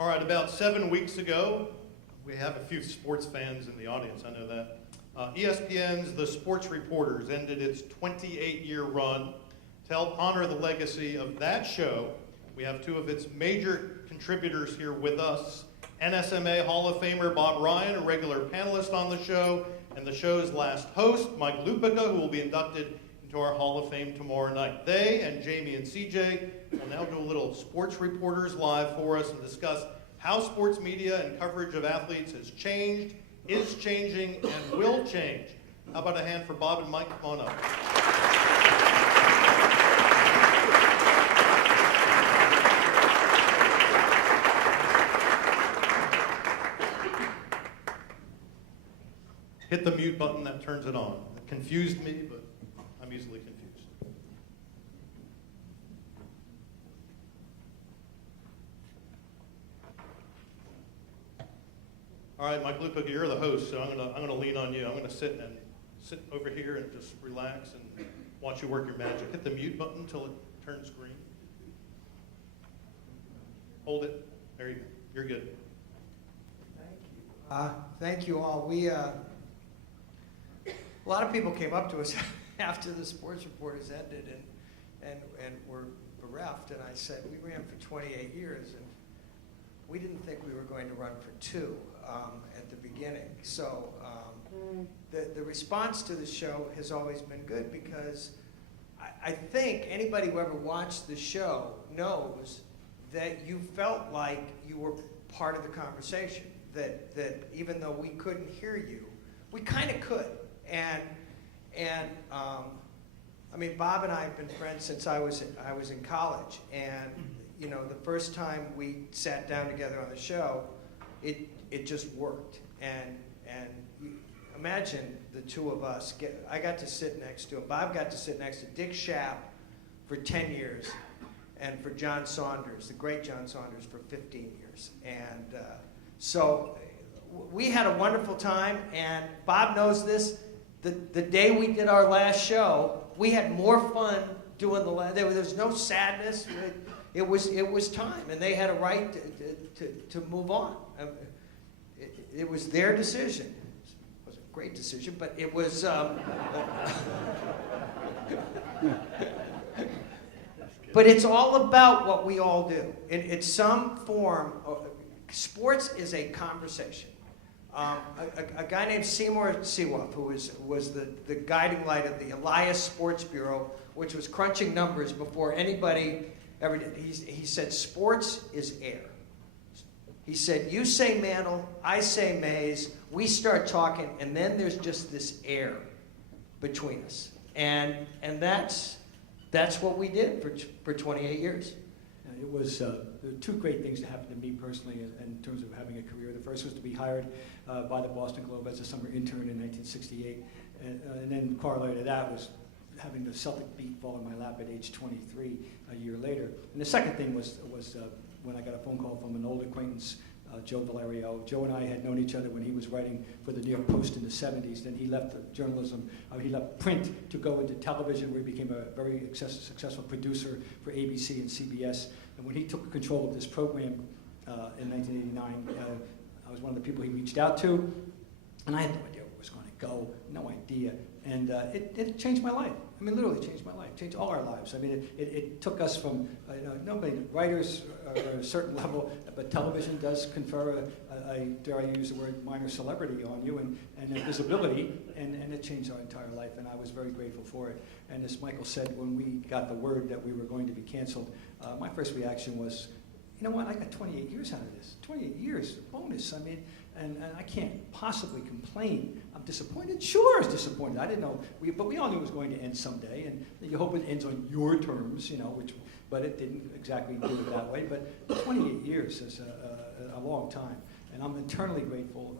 All right, about 7 weeks ago, we have a few sports fans in the audience, I know that. ESPN's The Sports Reporters ended its 28-year run. To help honor the legacy of that show, we have two of its major contributors here with us. NSMA Hall of Famer Bob Ryan, a regular panelist on the show, and the show's last host, Mike Lupica, who will be inducted into our Hall of Fame tomorrow night. They and Jaymee and CJ will now do a little Sports Reporters Live for us and discuss how sports media and coverage of athletes has changed, is changing, and will change. How about a hand for Bob and Mike? Come on up. Hit the mute button, that turns it on. It confused me, but I'm easily confused. All right, Mike Lupica, you're the host, so I'm gonna lean on you. I'm gonna sit over here and just relax and watch you work your magic. Hit the mute button until it turns green. Hold it. There you go. You're good. Thank you. Thank you all. A lot of people came up to us after the Sports Reporters ended and were bereft, and I said, we ran for 28 years, and we didn't think we were going to run for 2 at the beginning. So the response to the show has always been good, because I think anybody who ever watched the show knows that you felt like you were part of the conversation, that even though we couldn't hear you, we kind of could. And I mean, Bob and I have been friends since I was in college, and you know, the first time we sat down together on the show, it just worked. And imagine the two of us. I got to sit next to him. Bob got to sit next to Dick Schaap for 10 years, and for John Saunders, the great John Saunders, for 15 years. And so we had a wonderful time, and Bob knows this. The day we did our last show, we had more fun doing the last. There was no sadness. It was time, and they had a right to move on. It was their decision. It wasn't a great decision, but it was. But it's all about what we all do. It's some form. Sports is a conversation. A guy named Seymour Seawolf, who was the guiding light of the Elias Sports Bureau, which was crunching numbers before anybody ever did. He said, sports is air. He said, you say Mantle, I say Mays, we start talking, and then there's just this air between us. And that's what we did for 28 years. It was there were 2 great things that happened to me personally in terms of having a career. The first was to be hired by the Boston Globe as a summer intern in 1968, and then corollary to that was having the Celtic beat fall in my lap at age 23 a year later. And the second thing was when I got a phone call from an old acquaintance, Joe Valerio. Joe and I had known each other when he was writing for the New York Post in the 70s. Then he left journalism, he left print to go into television, where he became a very successful producer for ABC and CBS. And when he took control of this program in 1989, I was one of the people he reached out to, and I had no idea where it was going to go, no idea. And it changed my life. I mean, literally changed my life, changed all our lives. I mean, it took us from, nobody, writers are at a certain level, but television does confer dare I use the word, minor celebrity on you and a visibility, and it changed our entire life, and I was very grateful for it. And as Michael said, when we got the word that we were going to be canceled, my first reaction was, you know what, I got 28 years out of this. 28 years, bonus. I mean, and I can't possibly complain. I'm disappointed. Sure, I was disappointed. I didn't know, but we all knew it was going to end someday, and you hope it ends on your terms, but it didn't exactly do it that way. But 28 years is a long time, and I'm eternally grateful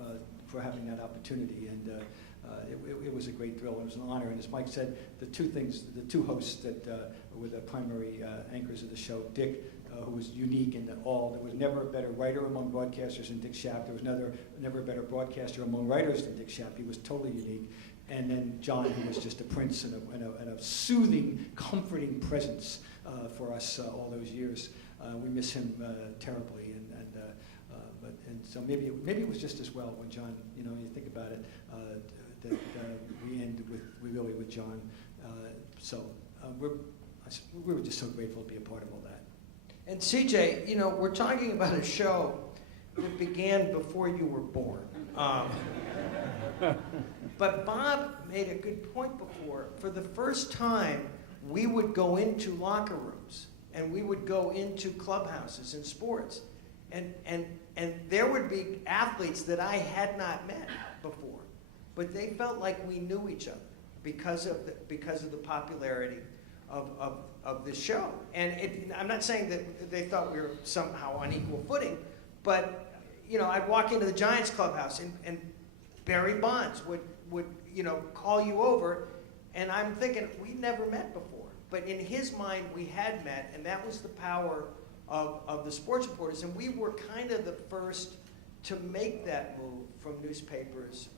for having that opportunity. And it was a great thrill. It was an honor. And as Mike said, the 2 hosts that were the primary anchors of the show, Dick, who was unique in that there was never a better writer among broadcasters than Dick Schaap. There was never a better broadcaster among writers than Dick Schaap. He was totally unique. And then John, who was just a prince and a soothing, comforting presence for us all those years. We miss him terribly, and so maybe it was just as well when John, you think about it, that we ended with John. We were just so grateful to be a part of all that. And CJ, we're talking about a show that began before you were born. But Bob made a good point before. For the first time, we would go into locker rooms and we would go into clubhouses in sports, and there would be athletes that I had not met before, but they felt like we knew each other because of the popularity of the show. And I'm not saying that they thought we were somehow on equal footing, but I'd walk into the Giants clubhouse and Barry Bonds would call you over, and I'm thinking we never met before. But in his mind, we had met, and that was the power of the sports reporters. And we were kind of the first to make that move from newspapers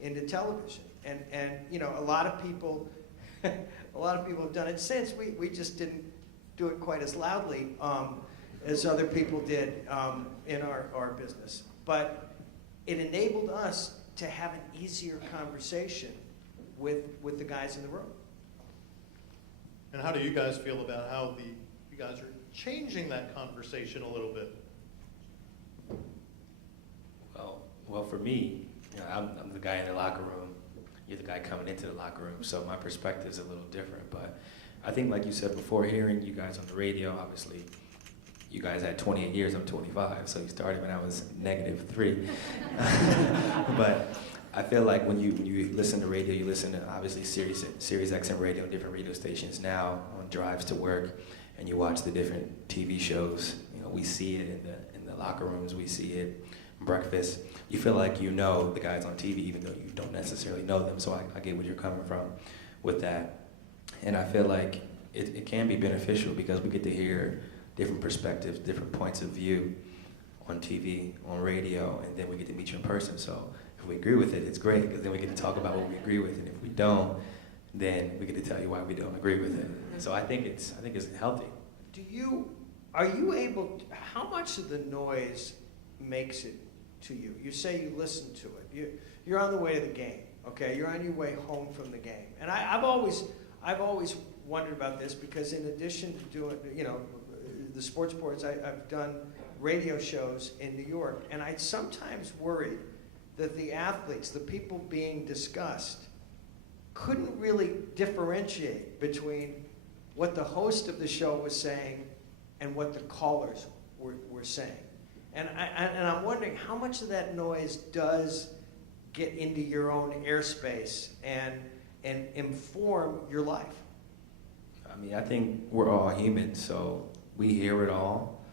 into television. And a lot of people have done it since. We just didn't do it quite as loudly as other people did in our business. But it enabled us to have an easier conversation with the guys in the room. And how do you guys feel about how you guys are changing that conversation a little bit? Well, for me, I'm the guy in the locker room. You're the guy coming into the locker room, so my perspective is a little different. But I think, like you said before, hearing you guys on the radio, obviously, you guys had 28 years, I'm 25, so you started when I was -3. But I feel like when you listen to radio, you listen to obviously Sirius XM radio and different radio stations now on drives to work, and you watch the different TV shows. We see it in the locker rooms, we see it breakfast. You feel like you know the guys on TV, even though you don't necessarily know them. So I get where you're coming from with that, and I feel like it can be beneficial because we get to hear different perspectives, different points of view on TV, on radio, and then we get to meet you in person. So if we agree with it, it's great, because then we get to talk about what we agree with, and if we don't, then we get to tell you why we don't agree with it. So I think it's healthy. Are you able to, how much of the noise makes it to you? You say you listen to it. You're on the way to the game, okay? You're on your way home from the game. And I've always wondered about this, because in addition to doing, the sports reports, I've done radio shows in New York, and I sometimes worried that the athletes, the people being discussed, couldn't really differentiate between what the host of the show was saying and what the callers were saying. And I'm wondering how much of that noise does get into your own airspace and inform your life. I mean, I think we're all human, so we hear it all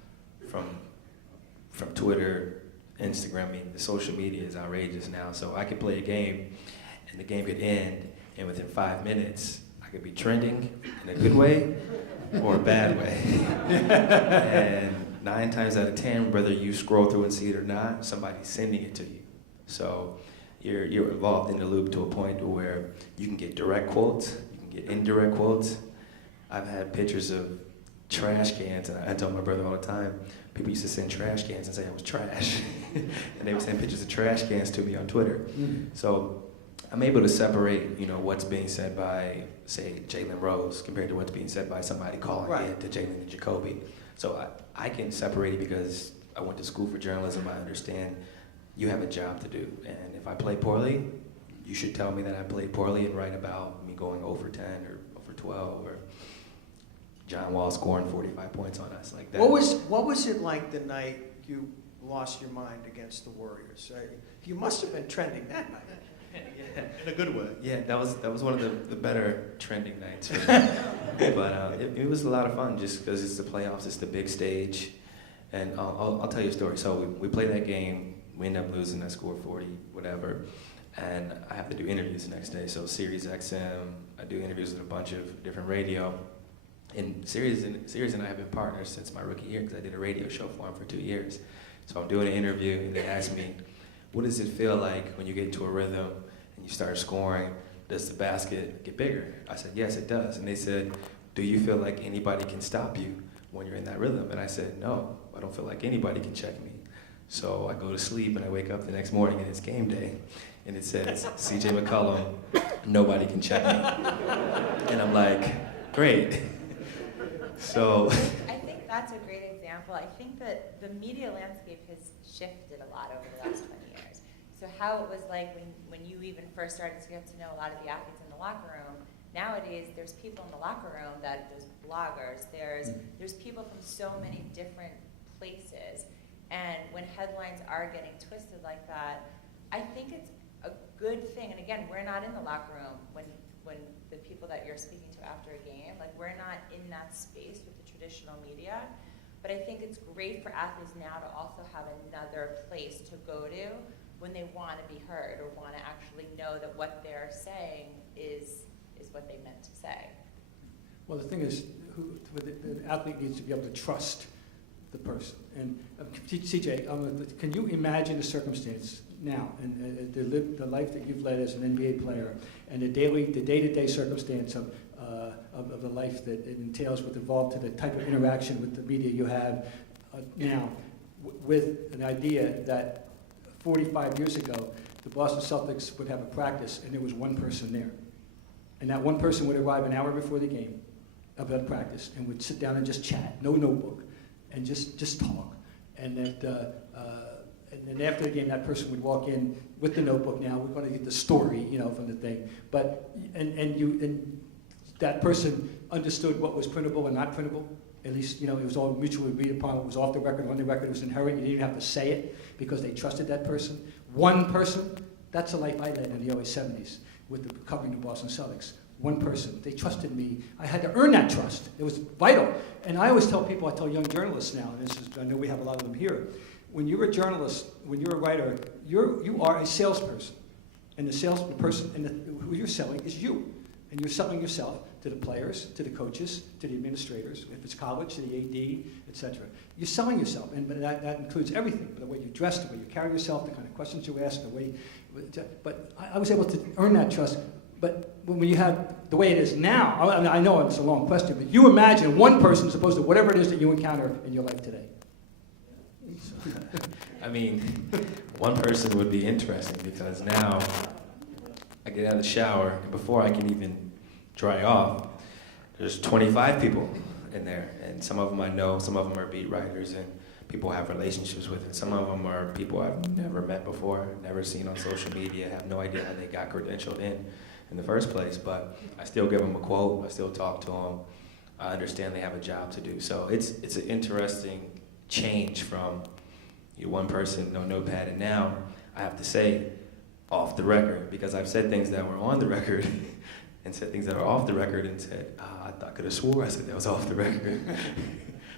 from Twitter, Instagram. I mean, the social media is outrageous now. So I could play a game, and the game could end, and within 5 minutes, I could be trending in a good way or a bad way. And 9 times out of 10, whether you scroll through and see it or not, somebody's sending it to you. So you're involved in the loop to a point where you can get direct quotes, you can get indirect quotes. I've had pictures of trash cans, and I tell my brother all the time, people used to send trash cans and say I was trash. And they would send pictures of trash cans to me on Twitter. Mm-hmm. So I'm able to separate, what's being said by, say, Jalen Rose compared to what's being said by somebody calling in to Jalen and Jacoby. So I can separate it because I went to school for journalism. I understand you have a job to do. And if I play poorly, you should tell me that I played poorly and write about me going over 10 or over 12 or John Wall scoring 45 points on us like that. What was it like the night you lost your mind against the Warriors? You must have been trending that night. Yeah. In a good way. Yeah, that was one of the better trending nights for me. But it was a lot of fun just because it's the playoffs, it's the big stage. And I'll tell you a story. So we played that game, we ended up losing, I scored 40, whatever. And I have to do interviews the next day. So Sirius XM, I do interviews with a bunch of different radio. And Sirius and I have been partners since my rookie year because I did a radio show for him for 2 years. So I'm doing an interview, and they asked me, what does it feel like when you get into a rhythm and you start scoring? Does the basket get bigger? I said, yes, it does. And they said, do you feel like anybody can stop you when you're in that rhythm? And I said, no, I don't feel like anybody can check me. So I go to sleep and I wake up the next morning and it's game day. And it says, CJ McCollum, nobody can check me. And I'm like, great. So. I think that's a great example. I think that the media landscape has shifted a lot over the last 20 years. So how it was like when you even first started to get to know a lot of the athletes in the locker room, nowadays there's people in the locker room there's bloggers, there's people from so many different places. And when headlines are getting twisted like that, I think it's a good thing. And again, we're not in the locker room when the people that you're speaking to after a game, like we're not in that space with the traditional media. But I think it's great for athletes now to also have another place to go to when they want to be heard or want to actually know that what they're saying is what they meant to say. Well, the thing is, the athlete needs to be able to trust the person. And CJ, can you imagine the circumstance now and the life that you've led as an NBA player and the day-to-day circumstance of the life that it entails with involved to the type of interaction with the media you have now, with an idea that 45 years ago the Boston Celtics would have a practice and there was one person there, and that one person would arrive an hour before the game of that practice and would sit down and just chat, no notebook, and just talk, and then after the game that person would walk in with the notebook. Now we're going to get the story, from the thing, but and that person understood what was printable and not printable. At least, it was all mutually agreed upon. It was off the record, on the record. It was inherent. You didn't even have to say it because they trusted that person. One person. That's the life I led in the early 70s with covering the Boston Celtics. One person. They trusted me. I had to earn that trust. It was vital. And I always tell people, I tell young journalists now, and I know we have a lot of them here, when you're a journalist, when you're a writer, you are a salesperson. And the salesperson who you're selling is you. And you're selling yourself to the players, to the coaches, to the administrators, if it's college, to the AD, etc. You're selling yourself, and that includes everything, the way you dress, the way you carry yourself, the kind of questions you ask, the way. But I was able to earn that trust. But when you have the way it is now, I know it's a long question, but you imagine one person as opposed to whatever it is that you encounter in your life today. I mean, one person would be interesting because now I get out of the shower and before I can even dry off, there's 25 people in there, and some of them I know, some of them are beat writers and people I have relationships with, and some of them are people I've never met before, never seen on social media, have no idea how they got credentialed in the first place, but I still give them a quote, I still talk to them, I understand they have a job to do. So it's an interesting change from one person, no notepad, and now I have to say off the record, because I've said things that were on the record and said things that are off the record and said, I could have swore I said that was off the record.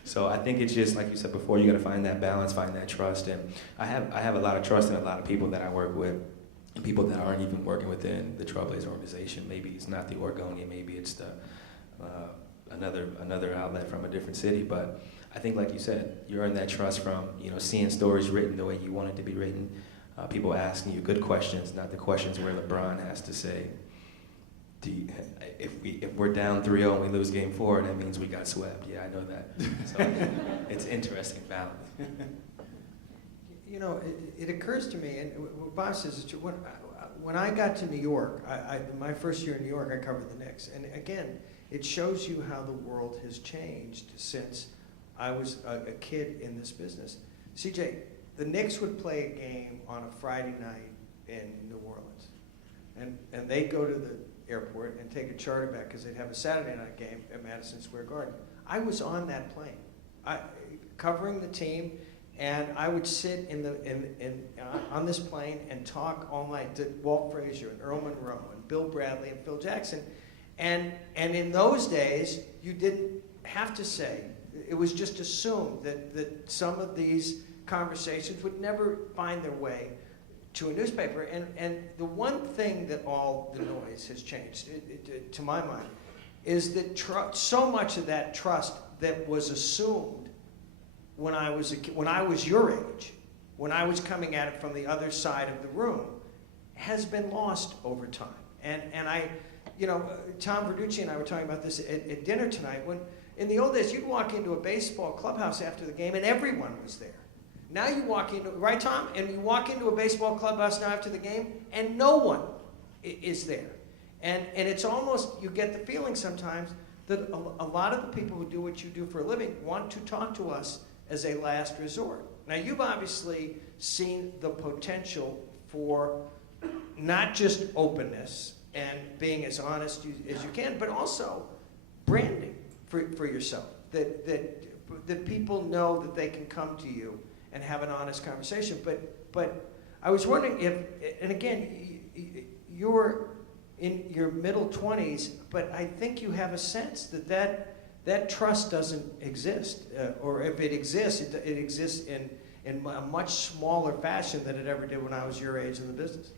So I think it's just, like you said before, you got to find that balance, find that trust, and I have a lot of trust in a lot of people that I work with, and people that aren't even working within the Trailblazer organization. Maybe it's not the Oregonian, maybe it's the another outlet from a different city, but I think, like you said, you earn that trust from seeing stories written the way you want it to be written, people asking you good questions, not the questions where LeBron has to say, if we're down 3-0 and we lose game 4, that means we got swept. Yeah, I know that. So it's interesting balance. It occurs to me, and what Bob says is true. When I got to New York, my first year in New York, I covered the Knicks, and again, it shows you how the world has changed since I was a kid in this business. CJ, the Knicks would play a game on a Friday night in New Orleans, and they'd go to the airport and take a charter back because they'd have a Saturday night game at Madison Square Garden. I was on that plane, covering the team, and I would sit on this plane and talk all night to Walt Frazier and Earl Monroe and Bill Bradley and Phil Jackson, and in those days you didn't have to say. It was just assumed that some of these conversations would never find their way to a newspaper. And the one thing that all the noise has changed, to my mind, is that so much of that trust that was assumed when I was your age, when I was coming at it from the other side of the room, has been lost over time. And Tom Verducci and I were talking about this at dinner tonight. When in the old days, you'd walk into a baseball clubhouse after the game and everyone was there. Now you walk into, right, Tom? And you walk into a baseball clubhouse now after the game, and no one is there. And it's almost, you get the feeling sometimes that a lot of the people who do what you do for a living want to talk to us as a last resort. Now, you've obviously seen the potential for not just openness and being as honest as you can, but also branding for yourself. That people know that they can come to you and have an honest conversation. But I was wondering if, and again, you're in your middle 20s, but I think you have a sense that trust doesn't exist, or if it exists, it exists in a much smaller fashion than it ever did when I was your age in the business.